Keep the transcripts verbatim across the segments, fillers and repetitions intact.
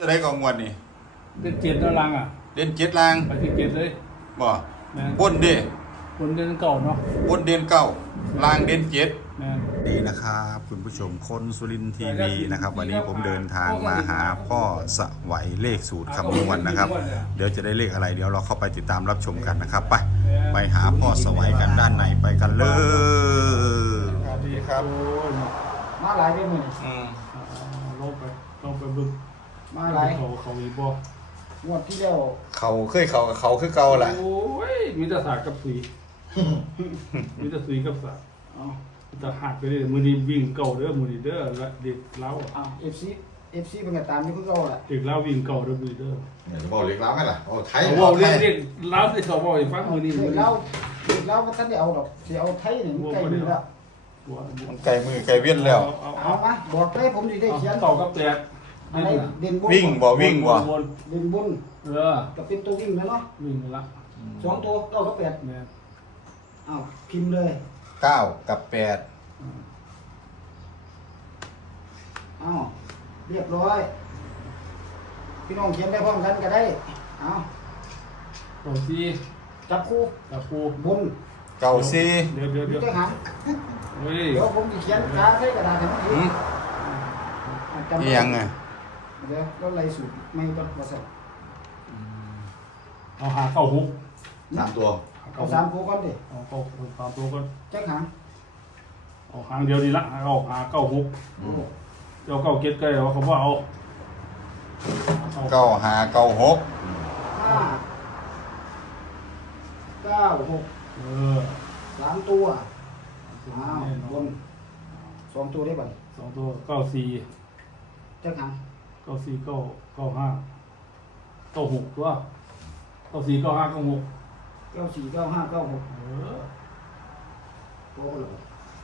จะได้กองงวดนี่เด่นเจ็ดแล้วลังอ่ะเด่นเจ็ดลางไปที่เจ็ดเลยบ่บนเด้บนเด่นเก่าเนาะบนเด่นเก้าลางเด่นเจ็ดนะดีนะครับคุณผู้ชมคนสุรินทร์ทีวีนะครับวันนี้ผมเดินทางมาหาพ่อสวัยเลขสูตรคำนวณนะครับเดี๋ยวจะได้เลขอะไรเดี๋ยวเราเข้าไปติดตามรับชมกันนะครับไปไปหาพ่อสวัยกันด้านในไปกันเลยสวัสดีครับมาหลายได้มั้ยอืมลงไปลงไปบึ้งมาหลายเขาเขาอีบ่งวดที่แล้วเขาเคยเขากับเขาคือเก่าแหละโอ้ยมีแต่สากกับสีมีแต่สีกับสากอ๋อจะหักไปเลยมือนี้วิ่งเก่าเด้อมือนี้เด้อและเด็กเล้าอ้าว เอฟ ซี เอฟ ซี เป็นไงตามนี่คือเก่าแหละเด็กเล้าวิ่งเก่าเด้อมือเด้อเนี่ยจะบอกเล็กเล้าไหมล่ะโอ้ไทยบอกเด็กเด็กเล้าที่เขาบอกอีกฟังมือนี้เด็กเล้าเด็กเล้าก็ท่านได้เอาดอกสิเอาไทยนี่มันไกลมือแล้วมันไกลมือไกลเวียนแล้วเอามาบอกเลยผมสิได้เขียนต่อกับแตกอะไรเด่นบนวิ่งบ่วิ่งบ่เด่นบนเออก็เป็นตัววิ่งแล้วเนาะวิ่งละสองตัวเก้ากับแปดเนี่ยอ้าวพิมพ์เลยเก้ากับแปดอ้าวเรียบร้อยพี่น้องเขียนได้พร้อมกันก็ได้อ้าวเก้าสี่จับคู่จับคู่บนเก้าสี่เดี๋ยวเดี๋ยวเดี๋ยวจะหาเฮ้ยเดี๋ยวผมจะเขียนกาใส่กระดาษให้มันดีนี่ยังไงเดี๋ยวก็ไล่สูตรไม่ก็มาใส่เอาหาเก้าหกสามตัวเอาสามตัวก่อนดิเอาเก้าสามตัวก่อนแจ็คหางเอาหางเดียวดีละเอาหาเก้าหกเจ้าเก้าเก็ดก็ได้ว่าเขาว่าเอาเก้าหาเก้าหกห้าเก้าหกเออสามตัวอ้าวบนสองตัวได้ป่ะสองตัวเก้าสี่แจ็คหางเก้าสี่เก้าเก้าห้าเก้าหกตัวเก้าสี่เก้าห้าเก้าหกเก้าสี่เก้าห้าเก้าหกเออโอ้โห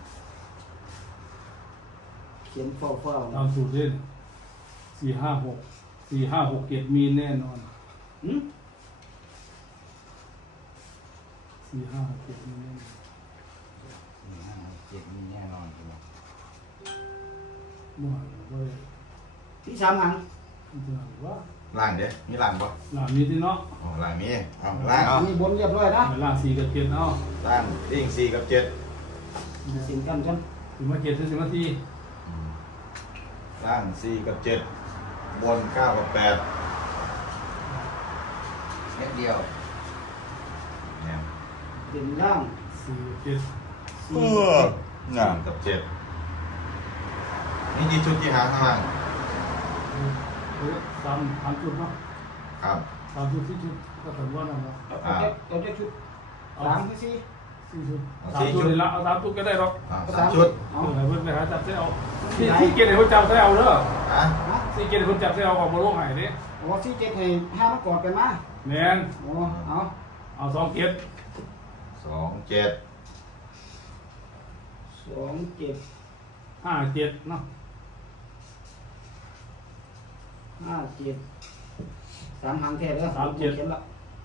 เขียนเฝ้าเฝ้าตามสูตรเล่นสี่ห้าหกสี่ห้าหกเจ็ดมีแน่นอนหืมสี่ห้าหกเจ็ดมีแน่นอนสี่ห้าเจ็ดมีแน่นอนใช่ไหมมั่วเลยที่สามหางว่าล่างเด้มีล่างปะล่างมีที่เนาะอ๋อล่างมีเอาล่างเอามีบนเรียบร้อยนะล่างสี่กับเจ็ดเอาล่างดิ่งสี่กับเจ็ดสินกันกันถึงมาเจ็ดถึงมาสี่ล่างสี่กับเจ็ดบนเก้ากับแปดเม็ดเดียวเนี่ยเด่นล่างสี่เจ็ดเออหนึ่งกับเจ็ดนี่กี่ชุดกี่หางข้างล่างสามสามจุดเนาะครับสามจุดสี่จุดก็ถือว่านั่นเนาะเอาเจ็ดเอาเจ็ดชุดสามสี่สี่ชุดสามจุดเลยละเอาสามจุดก็ได้หรอกสามชุดเอาเพื่อนไปหาจับได้เอาที่ที่เกณฑ์เขาจับได้เอาเด้อฮะที่เกณฑ์เขาจับได้เอาของบอลโลกหายดิโอ้สี่เจ็ดให้ห้ามากอดกันมาแมนโอ้เอาเอาสองเจ็ดสองเจ็ดสองเจ็ดห้าเจ็ดเนาะห้าเจ็ดสามหางแท้เลยสามเจ็ดเขียนละ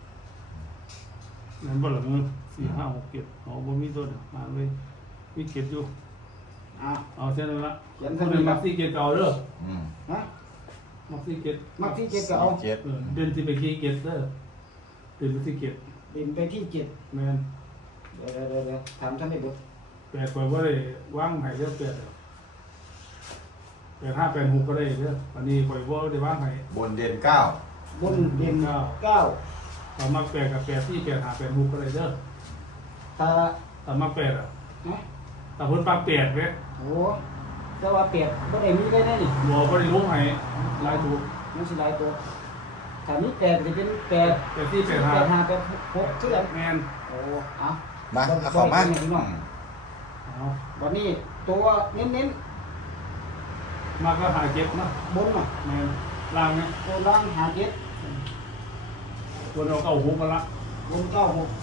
นั่นบ่หลังมือสี่ห้าหกเจ็ดเอาบ่มีตัวเดียวมาเลยมีเก็บอยู่เอาเอาเส้นนั้นละเขียนเส้นนั้นมักซี่เก็บเก่าเด้ออืมฮะมักซี่เก็บมักซี่เจ็ดก็เอาเจ็ดเดินที่ไปที่เก็บเด้อเดินไปที่เก็บเดินไปที่เจ็ดแมนเดี๋ยวเดี๋ยวเดี๋ยวถามท่านได้บ่แปดปล่อยว่าได้ว่างให้เด้อแปดแปดห้าแปดหกก็ได้เด้อวันนี้ปล่อยว่าได้ว่างให้บนเด่นเก้าบนเด่นเก้าสามารถแปดกับแปดที่แปดหาแปดหกก็ได้เด้อถ้าสามารถแปดอ่ะแต่พ้นปลาแปดเว้ยโอ้แต่ว่าแปดบ่ได้มีได้แน่นี่บ่บ่ได้รู้ให้ลายถูกมันสิหลายตัวถ้ามีแปดจะเป็นแปดแปดที่แปดหาแปดหาแปดหกคือกันแมนโอ้เอามาเอาเข้ามาเอาวันนี้ตัวเน้นๆมาก็หาเก็บนะบนน่ะแมนล่างเนี่ยตัวล่างหาเจ็ดบนเราเก้าหกกันละบนเก้าหก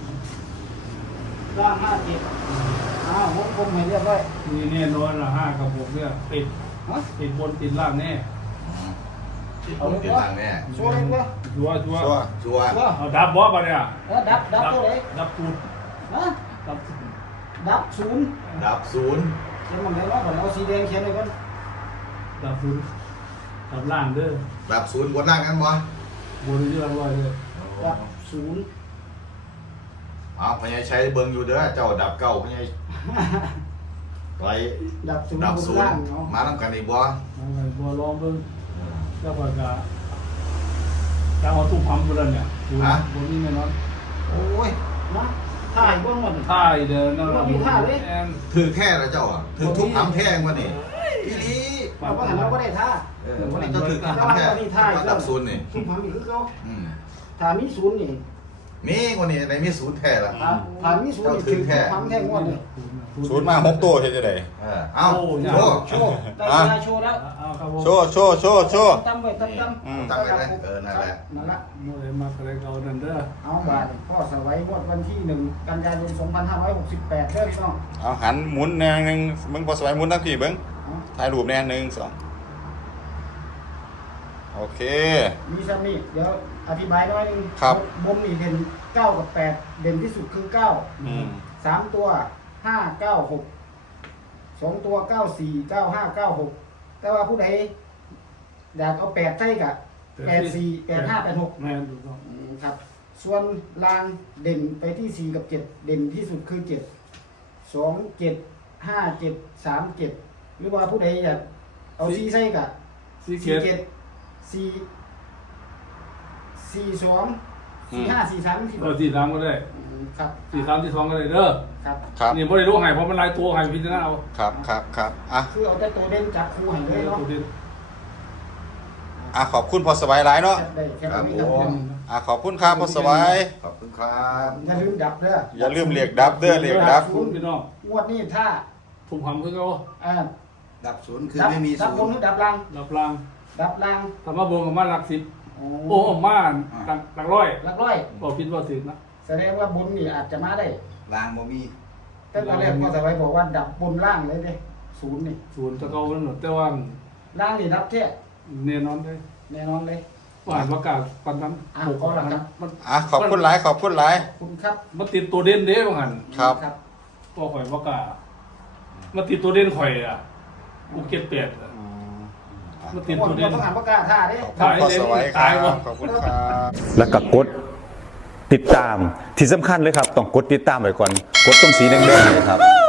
ล่างห้าเจ็ดอ้าวหกผมให้เรียบร้อยนี่แน่นอนละห้ากับหกเนี่ยติดติดบนติดล่างแน่ติดบนติดล่างแน่ชัวร์เลยปะชัวร์ชัวร์ชัวร์เอาดับบอสปะเนี่ยเออดับดับตัวไหนดับศูนย์ฮะดับดับศูนย์ดับศูนย์เขียนมันไหนวะผมเอาสีแดงเขียนเลยก่อนดับศูนย์ดับล่างเด้อดับศูนย์บนล่างกันบ่บนที่เราลอยเลยดับศูนย์เอาพญายใช้เบิ่งอยู่เด้อเจ้าดับเก้าพญายไปดับศูนย์ดับบนศูนล่าย์งเนาะมาทำกันอีกบ่มันไงบัวล้อมเพิ่งแล้วก็กะกางเอาตุ้มพัมไปแล้วเนี่ยบนนี้แน่นอนโอ้ยนะถ่ายเบื้องหมดท่ายเดินนั่นถือแค่แล้วเจ้าอ่ะถือทุกทำแท่งวะนี่อีหลีเราก็หันเราก็ได้ท่าเออวันนี้จะถือทำแท่งดับศูนย์นี่ทุกพันอีกคือเขาอืมถามีศูนย์นี่มีวันนี้ในมีศูนย์แท้ละถาถามีศูนย์นี่คือทุกพันแท่งงวดเลยศูนย์มาหกตัวเฮ็ดจังได๋เออเอ้าโชว์โชว์ได้เวลาโชว์แล้วเอาครับผมโชว์โชว์โชว์โชว์ตั้มไว้ตั้มตั้มอืมตั้งไว้เลยเออนั่นแหละนั่นละเมื่อไรมาอะไรเก่านั่นเด้อเอาบาทพ่อสวัยงวดวันที่หนึ่งกันยายนสองพันห้าร้อยหกสิบแปดเริ่มต้องเอาหันหมุนแนวหนึงเบิ่งพอสบายหมุนทั้งพี่เบิ่งถ่ายรูปแนวหนึ่งสองโอเคมีสมิเดี๋ยวอธิบายหน่อยนึงครับบนนี่เด่นเก้ากับแปดเด่นที่สุดคือเก้าอืมสามตัวห้าเก้าหกสองตัวเก้าสี่เก้าห้าเก้าหกแต่ว่าผู้ใดอยากเอาแปดใช่กับแปดสี่แปดห้าแปดหกแม่นถูกต้องครับ ส่วนรางเด่นไปที่สี่กับเจ็ดเด่นที่สุดคือเจ็ดสองเจ็ดห้าเจ็ดสามเจ็ดหรือว่าผู้ใดอยากเอาสี่ใช่กับสีเขีสี่ยดเจ็ดสี่สี่สองสี่ห้าสี่สามสี่เออสี่สามก็ได้ครับสี่สามสี่สองก็ได้เด้อครับครับนี่บ่ได้รู้ไงเพราะมันลายตัวไงพิจารณาเอาครับครับครับอ่ะคือเอาแต่ตัวเด่นจากครูให้เอเลยอเนาะตัวเด่นอ่ะขอบคุณพอสบายหลายเนาะได้แค่นี้ครับอ่ะขอบคุณครับพอสบายขอบคุณครับอย่าลืมดับเด้ออย่าลืมเรียกดับเด้อเรียกดับคุณพี่น้องงวดนี้ถ้าถูกความคือเขาอ่าดับศูนย์คือดับไม่มีดัศูบนบนหย์รือดับล่างรับรางดับล่างธรรมะบงกับมาหลักสิบโอ้โอ้มาหลักหลักร้อยหลักร้อยบอกพิดว่าถึงนะแสดงว่าบนนี่อาจจะมาได้รางบ่มีแต่ตอนแรกพ่อสบายบอกว่าดับบนล่างเลยเด้ศูนย์นี่ศูนย์ตะเกาแล้วหนแต่ว่าล่างนี่ดับแท้แน่นอนเลยแน่นอนเลยว่าอ่านประกาศปันนั้นอ่ะก็แล้วครับมันอ่ะขอบคุณหลายขอบคุณหลายขอบคุณครับมันติดตัวเด่นเด้บางหันครับครับก็ข่อยประกาศมันติดตัวเด่นข่อยอ่ะอุกเก็ตแปดอะมันติดงวตัวดเด่นต้องหันปากกาท่าเด้ขอบคุณพอสบายครับขอบคุณครับแล้วก็กดติดตามที่สำคัญเลยครับ ต้องกดติดตามไว้ก่อน กดตรงสีแดงๆเลยครับ